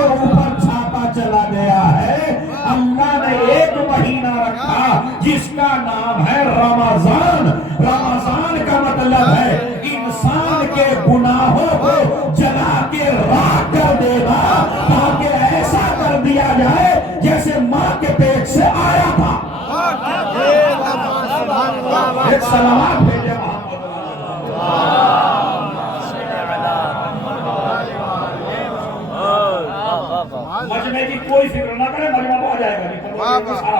کے اوپر چھاپا چلا گیا ہے۔ اللہ نے ایک مہینہ رکھا جس کا نام ہے رمضان۔ رمضان کا مطلب ہے انسان کے گناہوں کو جلا کے راکھ کر دینا، تاکہ ایسا کر دیا جائے جیسے ماں کے پیٹ سے آیا تھا۔ ایک سلامات بھیجے مجمع کی کوئی فکر نہ کرے، مجمع تو آ جائے گا،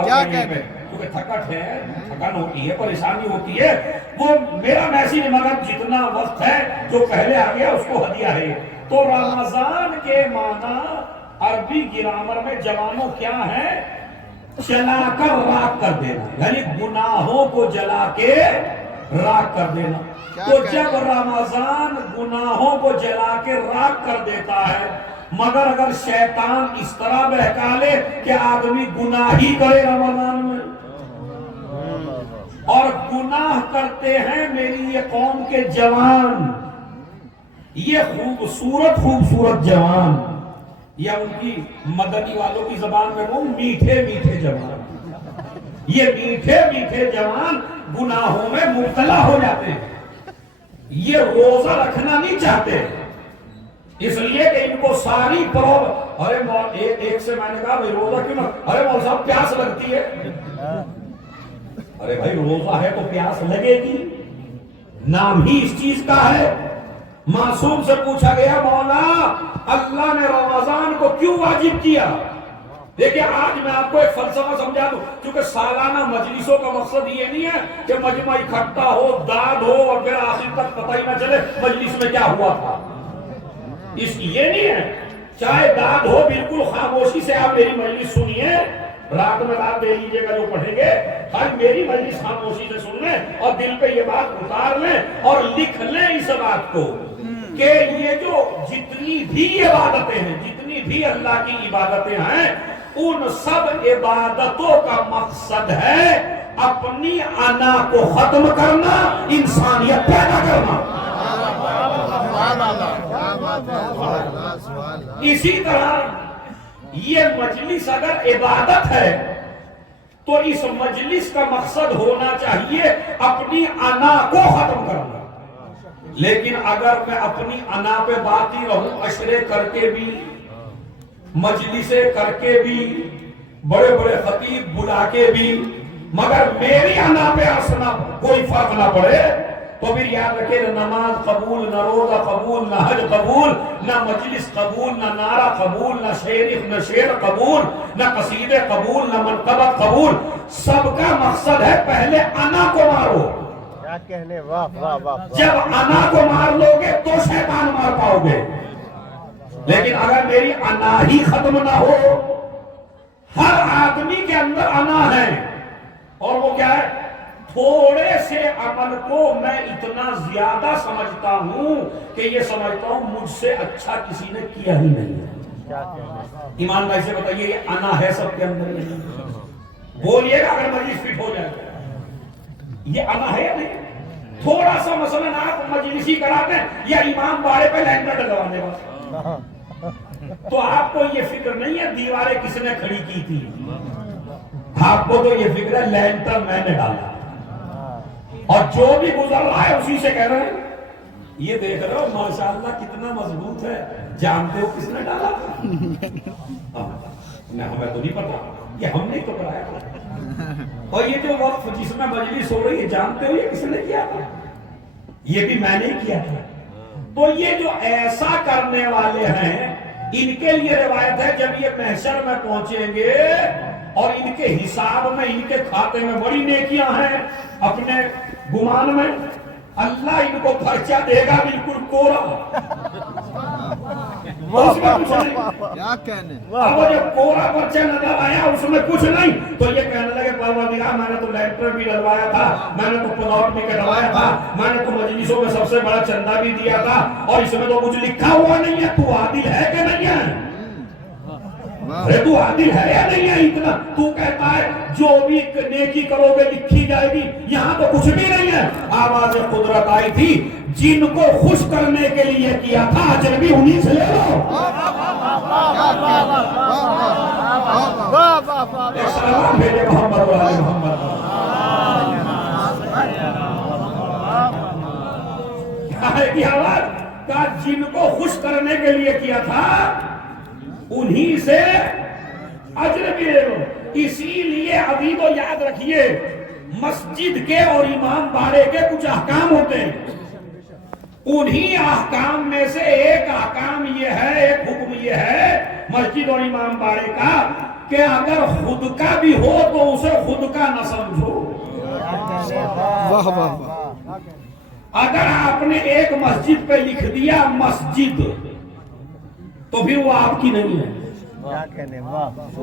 کیا کہتے کیونکہ تھکٹ ہے، تھکن ہوتی ہے، پریشانی ہوتی ہے۔ وہ میرا میسیج مگر جتنا وقت ہے جو پہلے آ گیا اس کو ہدیہ ہے۔ تو رمضان کے معنی عربی گرامر میں جوانوں کیا ہے؟ جلا کر راکھ کر دینا، یعنی گناہوں کو جلا کے راکھ کر دینا۔ تو جب رمضان گناہوں کو جلا کے راکھ کر دیتا ہے، مگر اگر شیطان اس طرح بہکا لے کہ آدمی گناہ ہی کرے رمضان میں، اور گناہ کرتے ہیں میری یہ قوم کے جوان، یہ خوبصورت جوان، یا ان کی مدنی والوں کی زبان میں وہ میٹھے میٹھے جوان، یہ میٹھے میٹھے جوان گناہوں میں مبتلا ہو جاتے ہیں۔ یہ روزہ رکھنا نہیں چاہتے، اس لیے کہ ان کو ساری ایک سے میں نے کہا بھائی روزہ کیوں نہ، ارے مول صاحب پیاس لگتی ہے، ارے بھائی روزہ ہے تو پیاس لگے گی، نام ہی اس چیز کا ہے۔ معصوم سے پوچھا گیا مولا اللہ نے رمضان کو کیوں واجب کیا؟ دیکھیں آج میں آپ کو ایک فلسفہ سمجھا دوں، کیونکہ سالانہ مجلسوں کا مقصد یہ نہیں ہے کہ مجمع اکٹھا ہو، داد ہو اور پھر آخر تک پتہ ہی نہ چلے مجلس میں کیا ہوا تھا، اس یہ نہیں ہے۔ چاہے داد ہو، بالکل خاموشی سے آپ میری مجلس سنیے، رات میں رات دے لیجیے گا جو پڑھیں گے، ہر میری مجلس خاموشی سے سن لیں اور دل پہ یہ بات اتار لیں اور لکھ لیں اس بات کو کہ یہ جو جتنی بھی عبادتیں ہیں، جتنی بھی اللہ کی عبادتیں ہیں، ان سب عبادتوں کا مقصد ہے اپنی انا کو ختم کرنا، انسانیت پیدا کرنا۔ اسی طرح یہ مجلس اگر عبادت ہے تو اس مجلس کا مقصد ہونا چاہیے اپنی انا کو ختم کرنا۔ لیکن اگر میں اپنی انا پہ باقی رہوں، عشرے کر کے بھی، مجلسیں کر کے بھی، بڑے بڑے خطیب بلا کے بھی، مگر میری انا پہ اصلا کوئی فرق نہ پڑے، تو پھر یاد رکھے نہ نماز قبول، نہ روزہ قبول، نہ حج قبول، نہ مجلس قبول، نہ نعرہ قبول، نہ شعر قبول، نہ قصیدے قبول، نہ منقبت قبول۔ سب کا مقصد ہے پہلے انا کو مارو۔ جب انا کو مار لو گے تو شیطان مار پاؤ گے۔ لیکن اگر میری انا ہی ختم نہ ہو، ہر آدمی کے اندر انا ہے، اور وہ کیا ہے؟ تھوڑے سے عمل کو میں اتنا زیادہ سمجھتا ہوں کہ یہ سمجھتا ہوں مجھ سے اچھا کسی نے کیا ہی نہیں ہے۔ ایمان بھائی سے بتائیے یہ انا ہے سب کے اندر؟ بولیے گا اگر مجلس فٹ ہو جائے، یہ انا ہے یا نہیں؟ تھوڑا سا مثلا آپ مجلسی کراتے ہیں یا امام باڑے پہ لینٹر ڈلوانے بس، تو آپ کو یہ فکر نہیں ہے دیواریں کس نے کھڑی کی تھی، آپ کو تو یہ فکر ہے لینٹر میں نے ڈالا، اور جو بھی گزر رہا ہے اسی سے کہہ رہے ہیں یہ دیکھ رہے ہو ماشاءاللہ کتنا مضبوط ہے، جانتے ہو کس نے ڈالا؟ ہمیں تو نہیں پتا، یہ ہم نے تو کرایا تھا۔ اور یہ جو وقت جس میں مجلس ہو رہی ہے جانتے ہو یہ کس نے کیا تھا؟ یہ بھی میں نے کیا تھا۔ تو یہ جو ایسا کرنے والے ہیں ان کے لیے روایت ہے جب یہ محشر میں پہنچیں گے اور ان کے حساب میں، ان کے کھاتے میں بڑی نیکیاں ہیں، اپنے گمان میں اللہ ان کو خرچہ دے گا بالکل کوڑا، اس میں کچھ نہیں۔ اب وہ جب کوڑا پرچہ نظر آیا اس میں کچھ نہیں تو یہ کہنے لگے پروردگار میں نے تو لینٹر بھی ڈلوایا تھا، میں نے تو پلاٹ بھی کٹوایا تھا، میں نے تو مجلسوں میں سب سے بڑا چندہ بھی دیا تھا، اور اس میں تو کچھ لکھا ہوا نہیں ہے، تو عادل ہے کہ نہیں ہے؟ ارے تو عادل ہے یا نہیں ہے؟ اتنا تو کہتا ہے جو بھی نیکی کرو گے لکھی جائے گی، یہاں تو کچھ بھی نہیں ہے۔ آواز قدرت آئی تھی جن کو خوش کرنے کے لیے کیا تھا اجر بھی انہیں سے لے لو۔ سلام بھیجے محمد و آل محمد. کا جن کو خوش کرنے کے لیے کیا تھا انہی سے اجر ملے. اسی لیے ابھی تو یاد رکھیے مسجد کے اور امام باڑے کے کچھ احکام ہوتے ہیں. انہی احکام میں سے ایک احکام یہ ہے، ایک حکم یہ ہے مسجد اور امام باڑے کا کہ اگر خود کا بھی ہو تو اسے خود کا نہ سمجھو. واہ واہ واہ. اگر آپ نے ایک مسجد پہ لکھ دیا مسجد تو پھر وہ آپ کی نہیں ہے.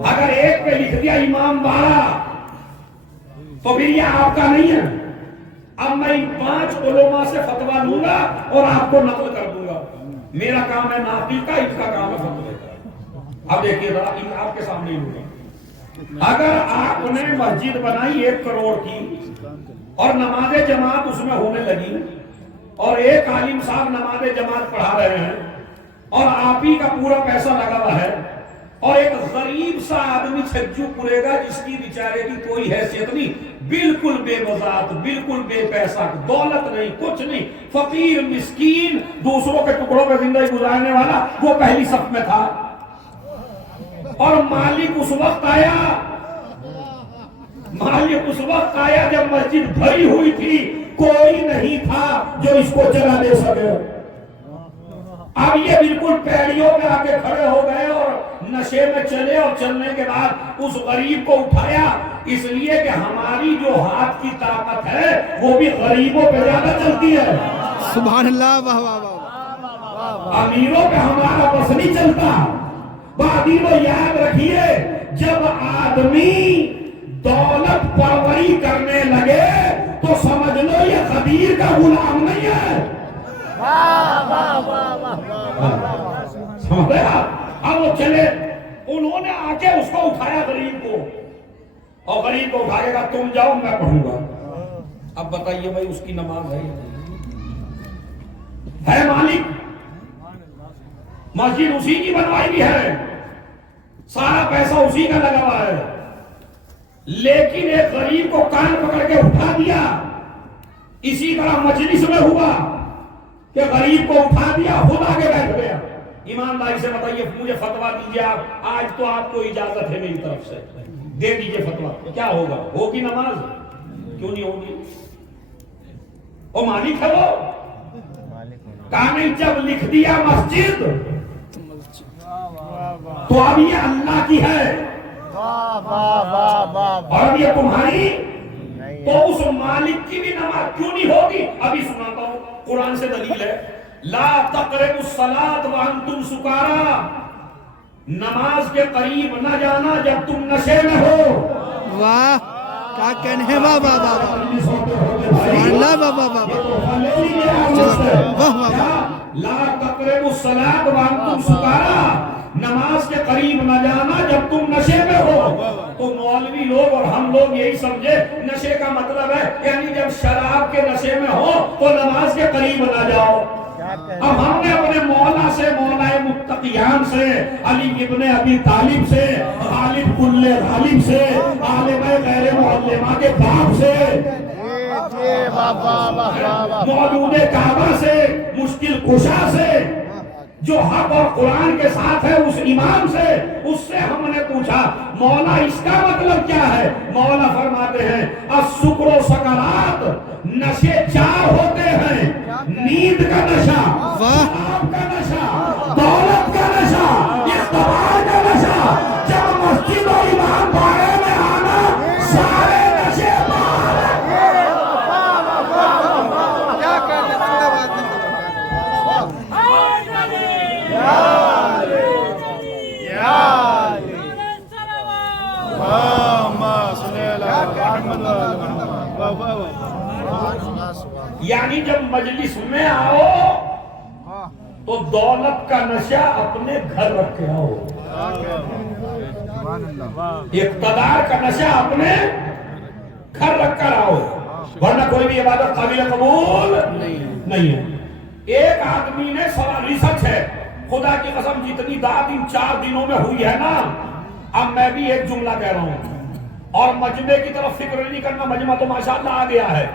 اگر ایک پہ لکھ دیا امام باڑہ تو پھر یہ آپ کا نہیں ہے. اب میں 5 علماء سے فتویٰ لوں گا اور آپ کو نقل کر دوں گا. میرا کام ہے ناقل کا، اس کا کام ہے فتویٰ کا. اب دیکھیے ذرا آپ کے سامنے ہی ہوگا. اگر آپ نے مسجد بنائی 1 کروڑ کی اور نماز جماعت اس میں ہونے لگی اور ایک عالم صاحب نماز جماعت پڑھا رہے ہیں اور آپ ہی کا پورا پیسہ لگا ہوا ہے اور ایک غریب سا آدمی چھجو پڑے گا جس کی بیچارے کی کوئی حیثیت نہیں، بالکل بے وضاحت، بالکل بے پیسہ، دولت نہیں، کچھ نہیں، فقیر مسکین، دوسروں کے ٹکڑوں پہ زندگی گزارنے والا، وہ پہلی صف میں تھا. اور مالک اس وقت آیا جب مسجد بھری ہوئی تھی، کوئی نہیں تھا جو اس کو چلا دے سکے. اب یہ بالکل پیڑیوں میں آ کے کھڑے ہو گئے اور نشے میں چلے اور چلنے کے بعد اس غریب کو اٹھایا، اس لیے کہ ہماری جو ہاتھ کی طاقت ہے وہ بھی غریبوں پہ زیادہ چلتی ہے. سبحان اللہ. واہ واہ واہ. امیروں پہ ہمارا بس نہیں چلتا. بادیوں یاد رکھیے جب آدمی دولت پروری کرنے لگے تو سمجھ لو یہ خدیر کا غلام نہیں ہے. سمجھ رہے آپ؟ اب وہ چلے، انہوں نے آ کے اس کو اٹھایا غریب کو، اور غریب کو اٹھائے گا تم جاؤ میں پڑھوں گا. اب بتائیے بھائی اس کی نماز ہے مالک، مسجد اسی کی بنوائی بھی ہے، سارا پیسہ اسی کا لگا ہوا ہے، لیکن ایک غریب کو کان پکڑ کے اٹھا دیا. اسی طرح مجلس میں ہوا کہ غریب کو اٹھا دیا، خود آگے بیٹھ گیا. ایمانداری سے بتائیے مجھے فتویٰ دیجیے آپ، آج تو آپ کو اجازت ہے میری طرف سے، دے دیجیے فتویٰ، کیا ہوگا؟ ہوگی نماز؟ کیوں نہیں ہوگی؟ وہ مالک ہے، وہ کہا نہیں جب لکھ دیا مسجد تو اب یہ اللہ کی ہے اور یہ تمہاری، تو اس مالک کی بھی نماز کیوں نہیں ہوگی؟ ابھی سناتا ہوں، قرآن سے دلیل ہے. لا تقربوا الصلاة وانتم سکارا، نماز کے قریب نہ جانا جب تم نشے میں ہو. واہ کیا کہنے ہیں. واہ واہ واہ. سبحان اللہ. واہ واہ واہ. لا تقربوا الصلاة وانتم سکارا، نماز کے قریب نہ جانا جب تم نشے میں ہو. تو مولوی لوگ اور ہم لوگ یہی سمجھے نشے کا مطلب ہے یعنی جب شراب کے نشے میں ہو تو نماز کے قریب نہ جاؤ. اب ہم نے اپنے مولا سے، مولا متقیان سے، علی ابن ابی طالب سے، غالب کل غالب سے، عالم غیر معلمہ کے باپ سے، موجود کعبہ سے، مشکل کشا سے، جو حق اور قرآن کے ساتھ ہے اس امام سے، اس سے ہم نے پوچھا مولا اس کا مطلب کیا ہے؟ مولا فرماتے ہیں السکر و سکرات، نشے 4 ہوتے ہیں، نیند کا نشہ، شراب کا نشہ، دولت کا نشہ، اقتدار کا نشہ. جب مسجد و امام باڑے میں آنا سارے نشے یعنی جب مجلس میں آؤ تو دولت کا نشہ اپنے گھر رکھ کے آؤ، اقتدار کا نشہ اپنے گھر رکھ کر آؤ، ورنہ کوئی بھی عبادت قابل قبول نہیں ہے. ایک آدمی نے سوال، ریسرچ ہے، خدا کی قسم جتنی دعوت ان 4 دنوں میں ہوئی ہے نا، اب میں بھی ایک جملہ کہہ رہا ہوں اور مجمع کی طرف فکر نہیں کرنا، مجمع تو ماشاءاللہ آ گیا ہے،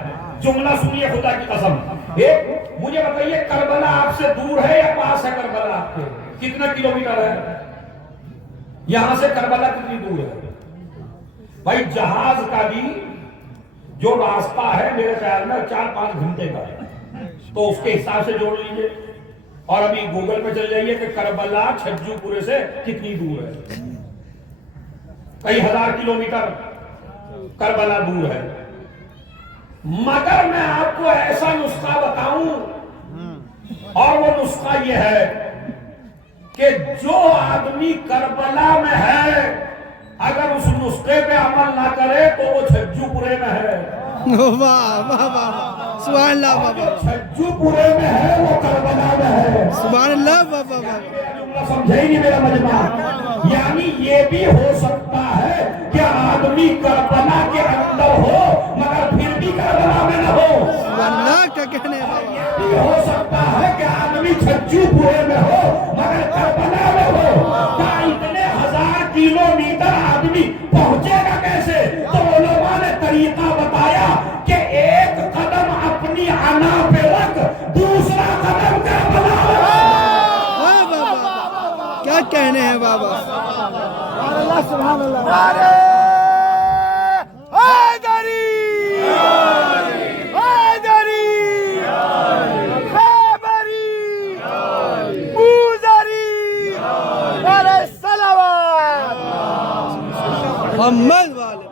جملہ سنیے خدا کی قسم۔ ایک مجھے بتائیے کربلا آپ سے دور ہے یا پاس ہے؟ کربلا آپ کے کتنا کلومیٹر ہے؟ یہاں سے کربلا کتنی دور ہے؟ بھائی جہاز کا بھی جو راستہ ہے میرے خیال میں 4-5 گھنٹے کا ہے، تو اس کے حساب سے جوڑ لیجئے، اور ابھی گوگل پہ چل جائیے کہ کربلا چھجو پورے سے کتنی دور ہے، کئی ہزار کلومیٹر کربلا دور ہے۔ مگر میں آپ کو ایسا نسخہ بتاؤں، اور وہ نسخہ یہ ہے کہ جو آدمی کربلا میں ہے اگر اس نسخے پہ عمل نہ کرے تو وہ چھجو پورے میں ہے، واہ واہ واہ، سبحان اللہ اور جو بابا، چھجو پورے میں ہے وہ کربلا میں ہے۔ سبحان اللہ بابا بابا۔ جملہ سمجھے ہی نہیں میرا مجمع، یعنی یہ بھی ہو سکتا ہے کہ آدمی کربلا کے اندر ہو مگر پھر بھی کربلا میں نہ ہو، سبحان اللہ کا کہنے بابا، یہ بھی ہو سکتا ہے کہ آدمی چھجو پورے میں ہو مگر کربلا میں ہو۔ کیا اتنے 1000 کلومیٹر آدمی پہنچے گا کیسے؟ تو علماء نے طریقہ بتایا کہ ایک قدم اپنی انا پہ رکھ، دوسرا قدم کربلا میں رکھ۔ واہ بابا، کیا کہنے ہیں بابا، سبحان اللہ سبحان اللہ۔ محمد والے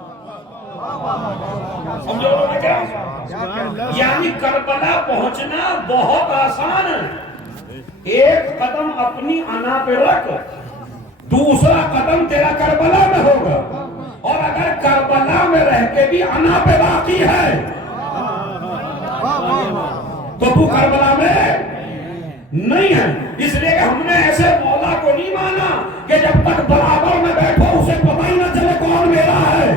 یعنی کربلا پہنچنا بہت آسان ہے، ایک قدم اپنی انا پہ رکھ، دوسرا قدم تیرا کربلا میں ہوگا، اور اگر کربلا میں رہ کے بھی انا پہ باقی ہے تو تو کربلا میں نہیں ہے۔ اس لیے کہ ہم نے ایسے مولا کو نہیں مانا کہ جب تک برابر میں بیٹھو اسے پتہ ہی نہ چلے کون میرا ہے،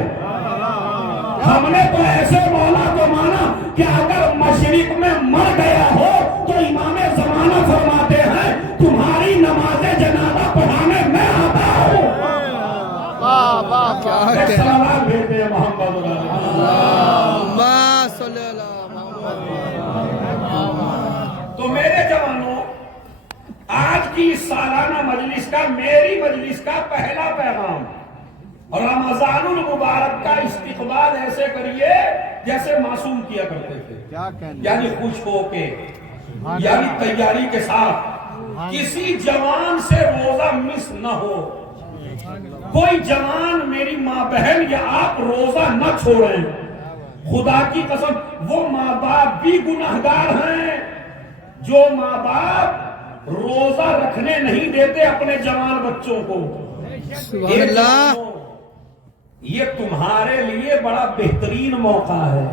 ہم نے تو ایسے مولا کو مانا کہ اگر مشرق میں مر گیا ہو تو امام زمانہ فرماتے ہیں تمہاری نماز جنازہ پڑھانے میں آتا ہوں۔ کیا کہنے، سلام بھیجتے ہیں محمد اللہم صلی اللہ محمد۔ تو میرے جوانوں، آج کی اس سالانہ مجلس کا، میری مجلس کا پہلا پیغام، رمضان المبارک کا استقبال ایسے کریے جیسے معصوم کیا کرتے تھے، یعنی خوش ہو کے، یعنی تیاری کے ساتھ، کسی جوان سے روزہ مس نہ ہو، کوئی جوان میری ماں بہن یا آپ روزہ نہ چھوڑیں، خدا کی قسم وہ ماں باپ بھی گناہگار ہیں جو ماں باپ روزہ رکھنے نہیں دیتے اپنے جوان بچوں کو۔ سبحان اللہ، یہ تمہارے لیے بڑا بہترین موقع ہے،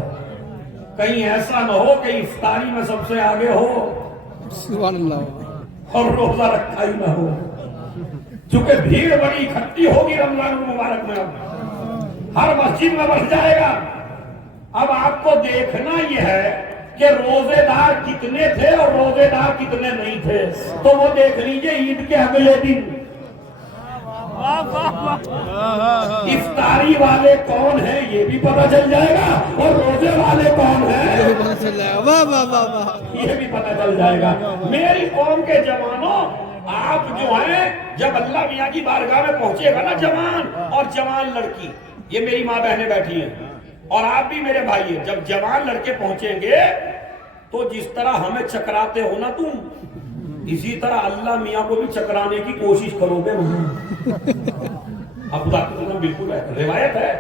کہیں ایسا نہ ہو کہ افطاری میں سب سے آگے ہو سبحان اللہ، اور روزہ رکھا ہی نہ ہو، چونکہ بھیڑ بڑی اکٹھی ہوگی رمضان المبارک میں، اب ہر مسجد میں بڑھ جائے گا۔ اب آپ کو دیکھنا یہ ہے کہ روزے دار کتنے تھے اور روزے دار کتنے نہیں تھے، تو وہ دیکھ لیجئے عید کے اگلے دن افطاری والے کون ہیں یہ بھی پتہ چل جائے گا، اور روزے والے کون ہیں واہ واہ واہ واہ، یہ بھی پتہ چل جائے گا۔ میری قوم کے جوانوں، آپ جو ہیں جب اللہ میاں کی بارگاہ میں پہنچے گا نا جوان اور جوان لڑکی، یہ میری ماں بہنیں بیٹھی ہیں اور آپ بھی میرے بھائی ہیں، جب جوان لڑکے پہنچیں گے تو جس طرح ہمیں چکراتے ہو نا تم، اسی طرح اللہ میاں کو بھی چکرانے کی کوشش کرو گے۔ اب خدا کی قسم بالکل ہے، روایت ہے،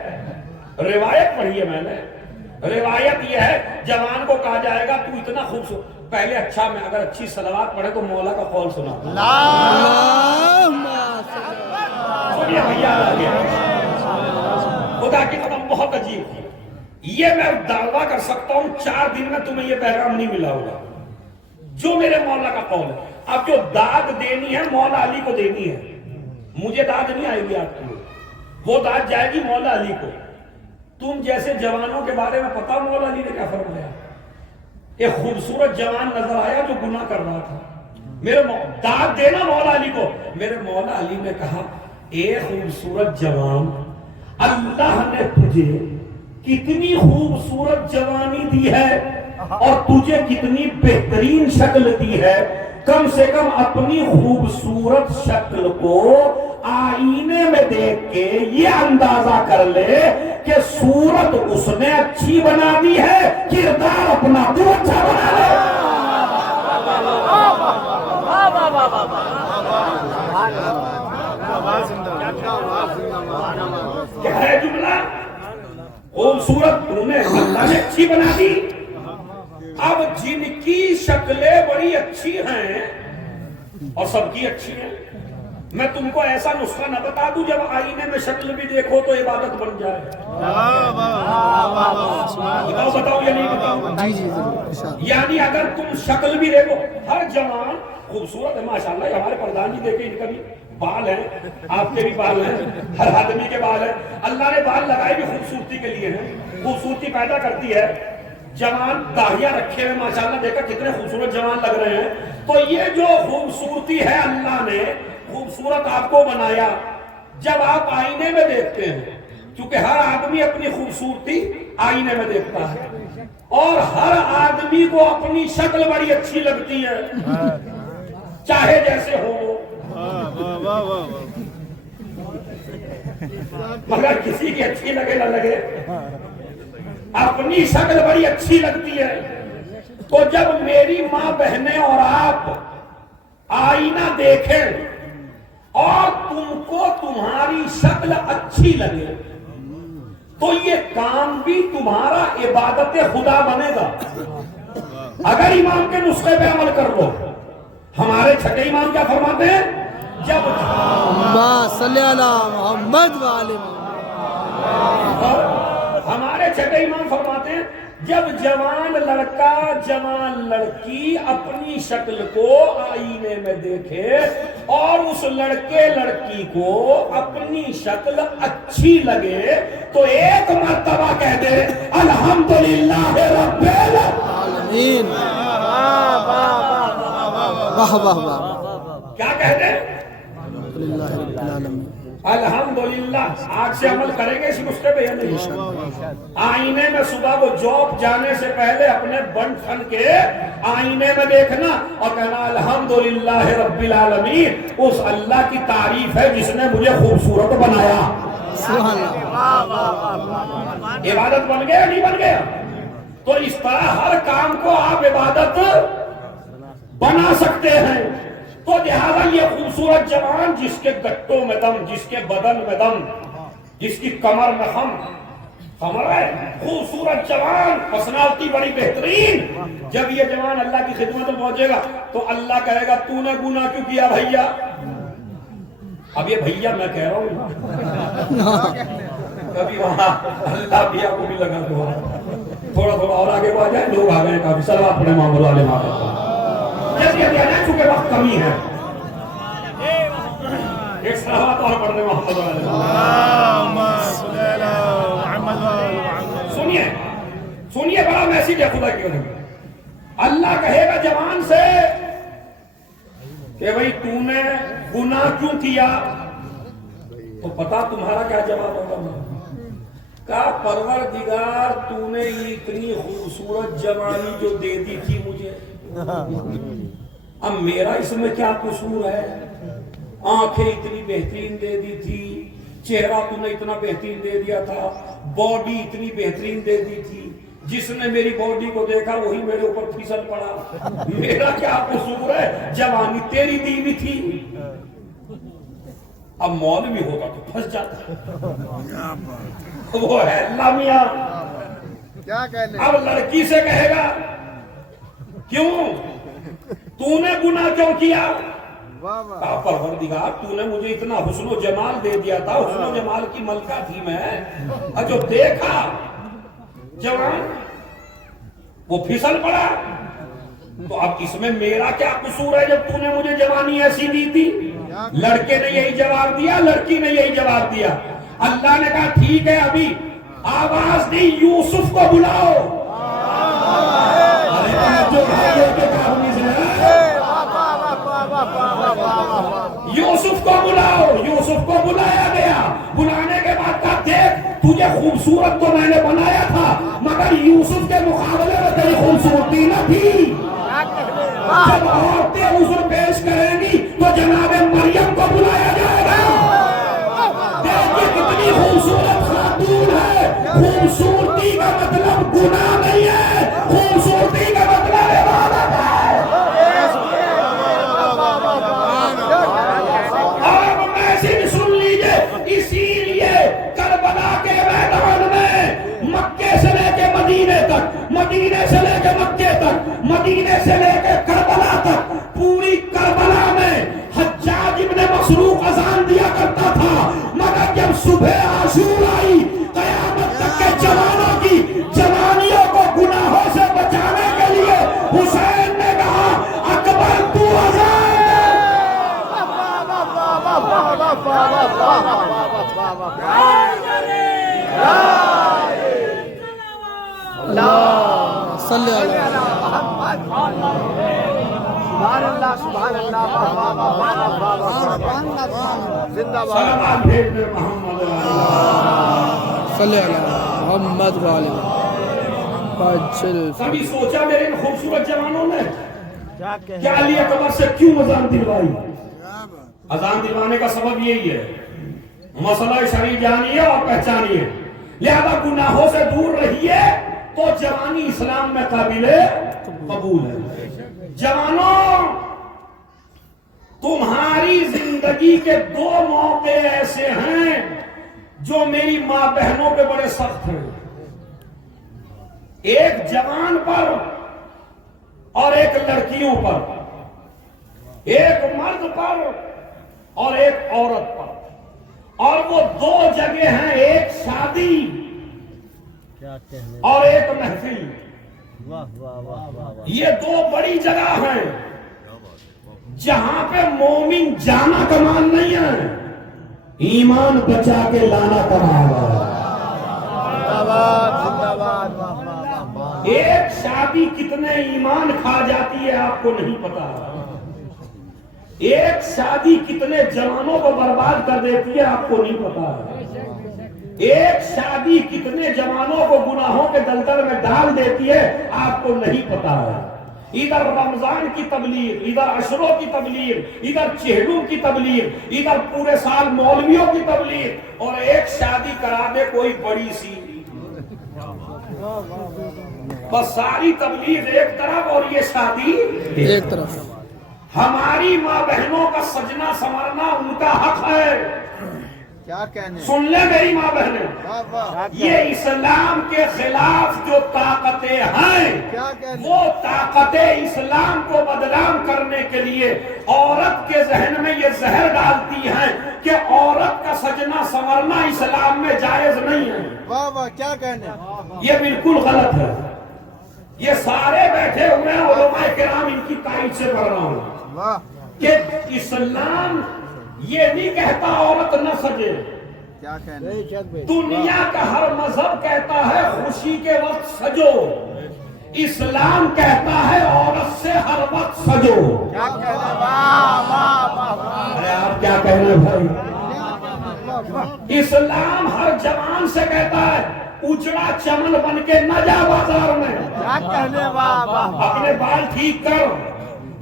روایت پڑھی ہے میں نے، روایت یہ ہے جوان کو کہا جائے گا تو اتنا خوبصورت، پہلے اچھا میں اگر اچھی صلوات پڑھے تو مولا کا قول سنا، سنیے بھیا، خدا کی قسم بہت عجیب، یہ میں دعویٰ کر سکتا ہوں 4 دن میں تمہیں یہ پیغام نہیں ملا ہوگا جو میرے مولا کا قول ہے۔ اب جو داد دینی ہے مولا علی کو دینی ہے، مجھے داد نہیں آئے گی آپ کو، وہ داد جائے گی مولا علی کو۔ تم جیسے جوانوں کے بارے میں پتا مولا علی نے کیا فرمایا؟ ایک خوبصورت جوان نظر آیا جو گناہ کر رہا تھا، میرے داد دینا مولا علی کو. میرے مولا علی نے کہا اے خوبصورت جوان، اللہ نے تجھے کتنی خوبصورت جوانی دی ہے اور تجھے کتنی بہترین شکل دی ہے، کم سے کم اپنی خوبصورت شکل کو آئینے میں دیکھ کے یہ اندازہ کر لے کہ صورت اس نے اچھی بنا دی ہے، کردار اپنا تو اچھا بنا لے. کیا ہے جملہ؟ خوبصورت تو نے اللہ نے اچھی بنا دی. اب جن کی شکلیں بڑی اچھی ہیں اور سب کی اچھی ہیں، میں تم کو ایسا نسخہ نہ بتا دوں جب آئینے میں شکل بھی دیکھو تو عبادت بن جائے. بتاؤ یا نہیں بتاؤ؟ یعنی اگر تم شکل بھی دیکھو، ہر جوان خوبصورت ہے ماشاءاللہ. ہمارے پردھان جی دیکھیں ان کا بھی بال ہے، آپ کے بھی بال ہیں، ہر آدمی کے بال ہیں. اللہ نے بال لگائے بھی خوبصورتی کے لیے ہیں، خوبصورتی پیدا کرتی ہے. جوان داڑھیاں رکھے ہوئے ماشاءاللہ دیکھا کتنے خوبصورت جوان لگ رہے ہیں. تو یہ جو خوبصورتی ہے اللہ نے خوبصورت آپ کو بنایا. جب آپ آئینے میں دیکھتے ہیں، کیونکہ ہر آدمی اپنی خوبصورتی آئینے میں دیکھتا ہے اور ہر آدمی کو اپنی شکل بڑی اچھی لگتی ہے چاہے جیسے ہو، مگر کسی کی اچھی لگے نہ لگے اپنی شکل بڑی اچھی لگتی ہے. تو جب میری ماں بہنیں اور آپ آئینہ دیکھیں اور تم کو تمہاری شکل اچھی لگے تو یہ کام بھی تمہارا عبادت خدا بنے گا اگر امام کے نسخے پہ عمل کر لو. ہمارے چھٹے امام کیا فرماتے ہیں؟ جب صلی اللہ محمد والے ہمارے چھٹے امام فرماتے ہیں جب جوان لڑکا جوان لڑکی اپنی شکل کو آئینے میں دیکھے اور اس لڑکے لڑکی کو اپنی شکل اچھی لگے تو ایک مرتبہ کہہ دے الحمدللہ رب العالمین. واہ واہ واہ. کیا کہہ دے؟ الحمدللہ رب العالمین. الحمدللہ. آج سے عمل کریں گے اس نسخے پہ یا نہیں؟ آئینے میں صبح کو جاب جانے سے پہلے اپنے بن ٹھن کے آئینے میں دیکھنا اور کہنا الحمدللہ رب العالمین. اس اللہ کی تعریف ہے جس نے مجھے خوبصورت بنایا. سبحان اللہ. عبادت بن گیا نہیں بن گیا؟ تو اس طرح ہر کام کو آپ عبادت بنا سکتے ہیں. تو لہذا یہ خوبصورت جوان جس کے گٹوں میں دم، جس کے بدن میں دم، جس کی کمر میں خمر ہے، خوبصورت جوان، پرسنالٹی بڑی بہترین. جب یہ جوان اللہ کی خدمت میں پہنچے گا تو اللہ کہے گا تو نے گناہ کیوں کیا بھیا؟ اب یہ بھیا میں کہہ رہا ہوں، کبھی وہاں اللہ بھیا کو بھی لگا دو. تھوڑا تھوڑا اور آگے کو آ جائے، لوگ آ گئے کافی. سر اپنے معاملہ والے ماں چونکہ وقت کمی ہے. ایک صلوات اور پڑھ دیں محمد سنیے بڑا میسیج ہے خدا کی وجہ. اللہ کہے گا جوان سے کہ بھئی تو نے گناہ کیوں کیا؟ تو پتا تمہارا کیا جواب ہوگا؟ کہا پروردگار تو نے اتنی خوبصورت جوانی جو دے دی تھی مجھے، اب میرا اس میں کیا قصور ہے؟ آنکھیں اتنی بہترین دے دی تھی، چہرہ تو نے اتنا بہترین دے دیا تھا، باڈی اتنی بہترین دے دی تھی، جس نے میری باڈی کو دیکھا وہی میرے اوپر پھسل پڑا. میرا کیا قصور ہے؟ جوانی تیری دی بھی تھی. اب مولوی ہوگا تو پھنس جاتا. وہ ہے اللہ میاں. اب لڑکی سے کہے گا کیوں تو نے گناہ کیوں کیا؟ پروردگار تو نے مجھے اتنا حسن و جمال دے دیا تھا، حسن و جمال کی ملکہ تھی میں، جو دیکھا جوان وہ پھسل پڑا. تو اب اس میں میرا کیا قصور ہے جب تو نے مجھے جوانی ایسی دی تھی؟ لڑکے نے یہی جواب دیا، لڑکی نے یہی جواب دیا. اللہ نے کہا ٹھیک ہے ابھی آواز دی یوسف کو بلاؤ. یوسف کو بلاؤ. یوسف کو بلایا گیا. بلانے کے بعد کہا دیکھ تجھے خوبصورت تو میں نے بنایا تھا مگر یوسف کے مقابلے میں تیری خوبصورتی نہ تھی. جب عورتیں عذر پیش کریں گی تو جناب مریم کو بلایا جائے گا. دیکھیے کتنی خوبصورت خاتون ہے. خوبصورتی کا مطلب گناہ نہیں ہے, خوبصورتی کا مطلب عبادت ہے. اور میسج سن لیجئے, اسی لیے کربلا کے میدان میں مکے سے لے کے مدینے تک, مدینے سے لے کے مکے تک, مدینے سے لے کے کربلا تک, پوری کربلا میں حجاج ابن مسروق اذان دیا کرتا تھا. مگر جب صبح عاشور آئی, قیامت تک کے جوانوں کی جوانیوں کو گناہوں سے بچانے کے لیے حسین نے کہا اکبر تو اذان صلی اللہ سلام بھیج دے محمد صلی اللہ محمد والی. کبھی سوچا میرے ان خوبصورت جوانوں نے کیا علی اکبر سے کیوں اذان دلوائی؟ اذان دلوانے کا سبب یہی ہے, مسئلہ شرعی جانیے اور پہچانیے, لہذا گناہوں سے دور رہیے تو جوانی اسلام میں قابل قبول ہے. جوانوں, تمہاری زندگی کے دو موقع ایسے ہیں جو میری ماں بہنوں پہ بڑے سخت ہیں. ایک جوان پر اور ایک لڑکیوں پر, ایک مرد پر اور ایک عورت پر. اور وہ دو جگہ ہیں, ایک شادی اور ایک محفل. یہ دو بڑی جگہ ہیں جہاں پہ مومن جانا کمال نہیں ہے, ایمان بچا کے لانا کمال ہے. ایک شادی کتنے ایمان کھا جاتی ہے آپ کو نہیں پتا. ایک شادی کتنے جوانوں کو برباد کر دیتی ہے آپ کو نہیں پتا. ایک شادی کتنے جوانوں کو گناہوں کے دلدل میں ڈال دیتی ہے آپ کو نہیں پتا ہے. ادھر رمضان کی تبلیغ, ادھر عشروں کی تبلیغ, ادھر چہلوں کی تبلیغ, ادھر پورے سال مولویوں کی تبلیغ, اور ایک شادی کرا دے کوئی بڑی سی, بس ساری تبلیغ ایک طرف اور یہ شادی ایک طرف. ہماری ماں بہنوں کا سجنا سنورنا ان کا حق ہے. کیا کہنے, سن لیں میری ماں بہنیں, یہ اسلام کے خلاف جو طاقتیں ہیں وہ طاقتیں اسلام کو بدنام کرنے کے لیے عورت کے ذہن میں یہ زہر ڈالتی ہیں کہ عورت کا سجنا سنورنا اسلام میں جائز نہیں ہے. واہ واہ, کیا کہنے, یہ بالکل غلط ہے. یہ سارے بیٹھے ہوئے ہیں علماء کرام, ان کی تائید سے کر رہا ہوں کہ اسلام یہ نہیں کہتا عورت نہ سجے. کیا کہنے, دنیا کا ہر مذہب کہتا ہے خوشی کے وقت سجو, اسلام کہتا ہے عورت سے ہر وقت سجو. ارے آپ کیا کہہ رہے بھائی؟ اسلام ہر جوان سے کہتا ہے اجڑا چمن بن کے نہ جا بازار میں, اپنے بال ٹھیک کر.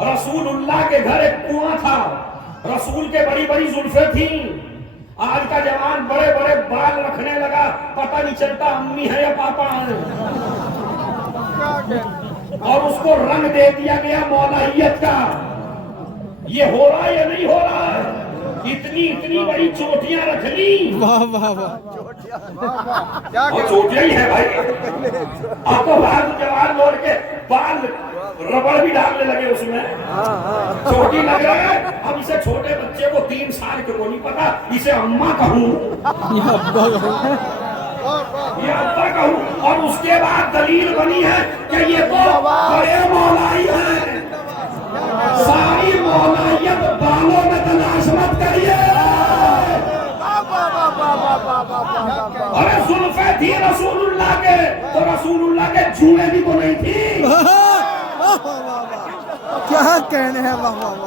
رسول اللہ کے گھر ایک کنواں تھا, رسول کے بڑی بڑی زلفیں تھیں. آج کا جوان بڑے بڑے بال رکھنے لگا, پتہ نہیں چلتا امی ہے یا پاپا ہے, اور اس کو رنگ دے دیا گیا مولائیت کا. یہ ہو رہا یا نہیں ہو رہا ہے؟ اتنی بڑی چوٹیاں رکھ لی. واہ واہ واہ, اور چوٹیاں ہی ہے بھائی. آپ کو بعض جوان موڑ کے بال ربڑ بھی ڈالنے لگے اس میں, چھوٹی لگ رہا ہے. اب اسے چھوٹے بچے کو 3 سال کے کو نہیں پتا, اسے اماں کہوں, یہ ابا کہوں, اور اس کے بعد دلیل بنی ہے کہ یہ تو بڑے مولائی ہیں. ساری مولائیت بالوں میں تلاش مت کریے. ارے زلفیں تھی رسول اللہ کے, تو رسول اللہ کے جھوڑے بھی تو نہیں تھی. کیا کہنے ہیں, واہ واہ واہ.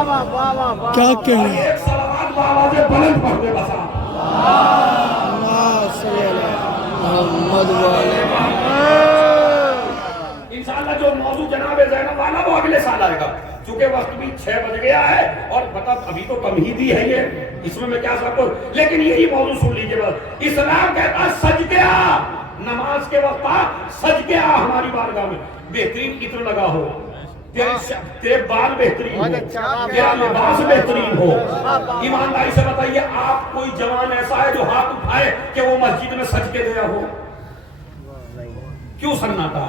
کیا کہیں ایک صلوات بآواز بلند پڑھ دے بس آپ۔ محمد والے انشاءاللہ جو موضوع جناب زینب والا وہ اگلے سال آئے گا، چونکہ وقت بھی 6 بج گیا ہے اور پتہ ابھی تو تمہیدی ہے یہ، اس میں کیا سب کچھ، لیکن یہی موضوع سن لیجیے بس۔ اسلام کہتا سج کے آ، نماز کے وقت آ، سج کے آ ہماری بارگاہ میں، بہترین عطر لگا ہو، تیرے بال بہترین ہو، تیرا لباس بہترین ہو۔ ایمانداری سے بتائیے آپ کوئی جوان ایسا ہے جو ہاتھ اٹھائے کہ وہ مسجد میں سج کے گیا ہو؟ کیوں سناتا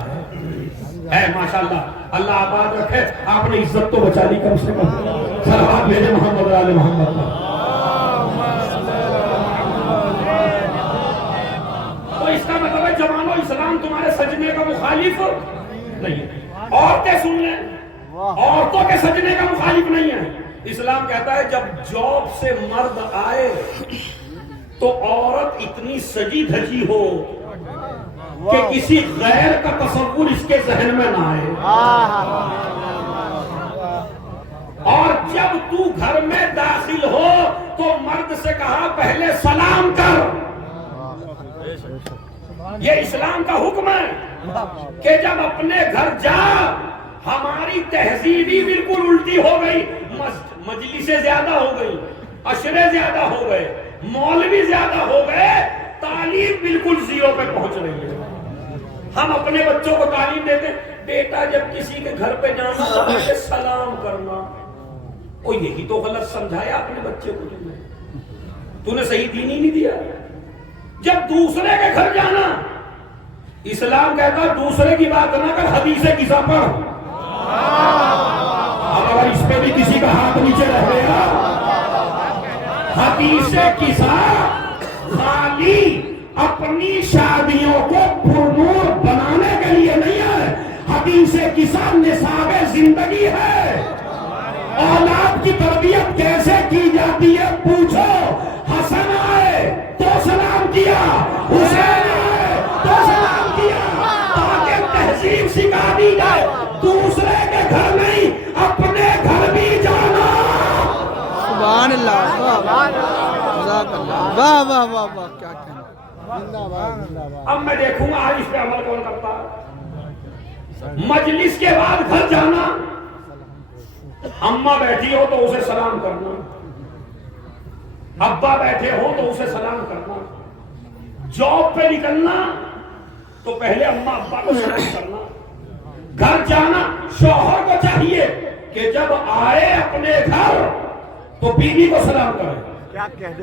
ہے ماشاءاللہ، اللہ آباد رکھے، آپ نے عزت تو بچا لی کم سے کم، صلوات بھیجے محمد آل محمد پر۔ تو اس کا مطلب ہے جوانوں، اسلام تمہارے سجنے کا مخالف نہیں ہے۔ عورتیں سن لیں، عورتوں کے سجنے کا مخالف نہیں ہے۔ اسلام کہتا ہے جب جاب سے مرد آئے تو عورت اتنی سجی دھجی ہو کہ کسی غیر کا تصور اس کے ذہن میں نہ آئے، اور جب تو گھر میں داخل ہو تو مرد سے کہا پہلے سلام کر۔ یہ اسلام کا حکم ہے کہ جب اپنے گھر جا، ہماری تہذیب ہی بالکل الٹی ہو گئی، مجلسیں زیادہ ہو گئی، عشرے زیادہ ہو گئے، مولوی زیادہ ہو گئے، تعلیم بالکل زیرو پہ پہنچ رہی ہے۔ ہم اپنے بچوں کو تعلیم دیتے ہیں، بیٹا جب کسی کے گھر پہ جانا تو پہلے سلام کرنا۔ او یہی تو غلط سمجھایا اپنے بچے کو، تو نے صحیح دین ہی نہیں دیا۔ جب دوسرے کے گھر جانا، اسلام کہتا دوسرے کی بات نہ کر، حدیث قصہ پڑھ۔ اب اگر اس پہ بھی کسی کا ہاتھ نیچے رہ گیا، حدیث قصہ خالی اپنی شادیوں کو پرنور بنانے کے لیے نہیں ہے، حدیث قصہ نصاب زندگی ہے۔ اولاد کی تربیت کیسے کی جاتی ہے پوچھو۔ حسن آئے تو سلام کیا، حسین آئے تو سلام کیا، تاکہ تہذیب سکھا دی جائے۔ دوسرے کے گھر نہیں، اپنے گھر بھی جانا۔ سبحان اللہ، جزاک اللہ، واہ واہ واہ واہ، کیا کہنا۔ اب میں دیکھوں گا آج اس پہ عمل کون کرتا ہے۔ مجلس کے بعد گھر جانا، اماں بیٹھی ہو تو اسے سلام کرنا، ابا بیٹھے ہو تو اسے سلام کرنا، جاب پہ نکلنا تو پہلے اماں ابا کو سلام کرنا، گھر جانا شوہر کو چاہیے کہ جب آئے اپنے گھر تو بیوی کو سلام کرے۔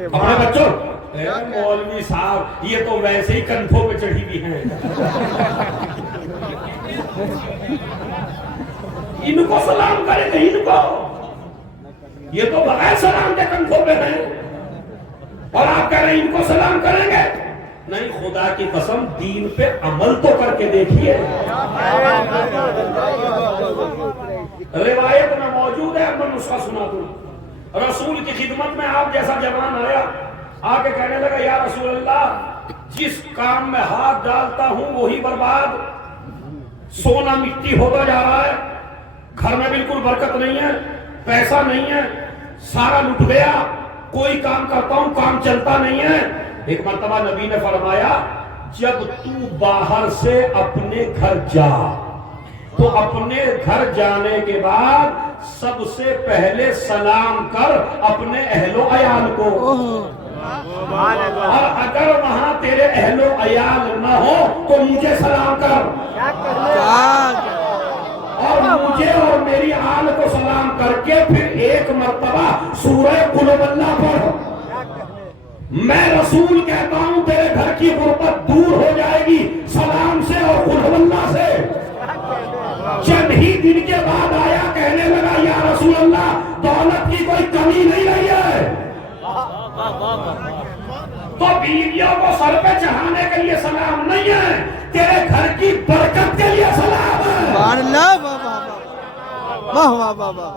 اپنے بچوں، اے مولوی صاحب یہ تو ویسے ہی کنفوں پہ چڑھی بھی ہیں، ان کو سلام کریں گے، ان کو، یہ تو بغیر سلام کے کنفوں پہ ہیں، اور آپ کہہ رہے ہیں ان کو سلام کریں گے؟ نہیں، خدا کی قسم دین پہ عمل تو کر کے دیکھیے۔ روایت میں موجود ہے، میں نسخہ سنا دوں۔ رسول کی خدمت میں آپ جیسا جوان آیا، آ کے کہنے لگا یا رسول اللہ، جس کام میں ہاتھ ڈالتا ہوں وہی برباد، سونا مٹی ہوتا جا رہا ہے، گھر میں بالکل برکت نہیں ہے، پیسہ نہیں ہے، سارا لٹ گیا، کوئی کام کرتا ہوں کام چلتا نہیں ہے۔ ایک مرتبہ نبی نے فرمایا جب تو باہر سے اپنے گھر جا تو اپنے گھر جانے کے بعد سب سے پہلے سلام کر اپنے اہل و عیال کو، اور اگر وہاں تیرے اہل و عیال نہ ہو تو مجھے سلام کر، اور مجھے اور میری آل کو سلام کر کے پھر ایک مرتبہ سورہ قل هو اللہ پڑھ۔ میں رسول کہتا ہوں تیرے گھر کی غربت دور ہو جائے گی سلام سے اور قل هو اللہ سے۔ چند ہی دن کے بعد آیا، کہنے لگا یا رسول اللہ دولت کی کوئی کمی نہیں رہی ہے، تو بیویوں کو سر پہ چڑھانے کے لیے سلام نہیں ہے، تیرے گھر کی برکت کے لیے سلام ہے۔ سبحان اللہ، واہ واہ واہ واہ۔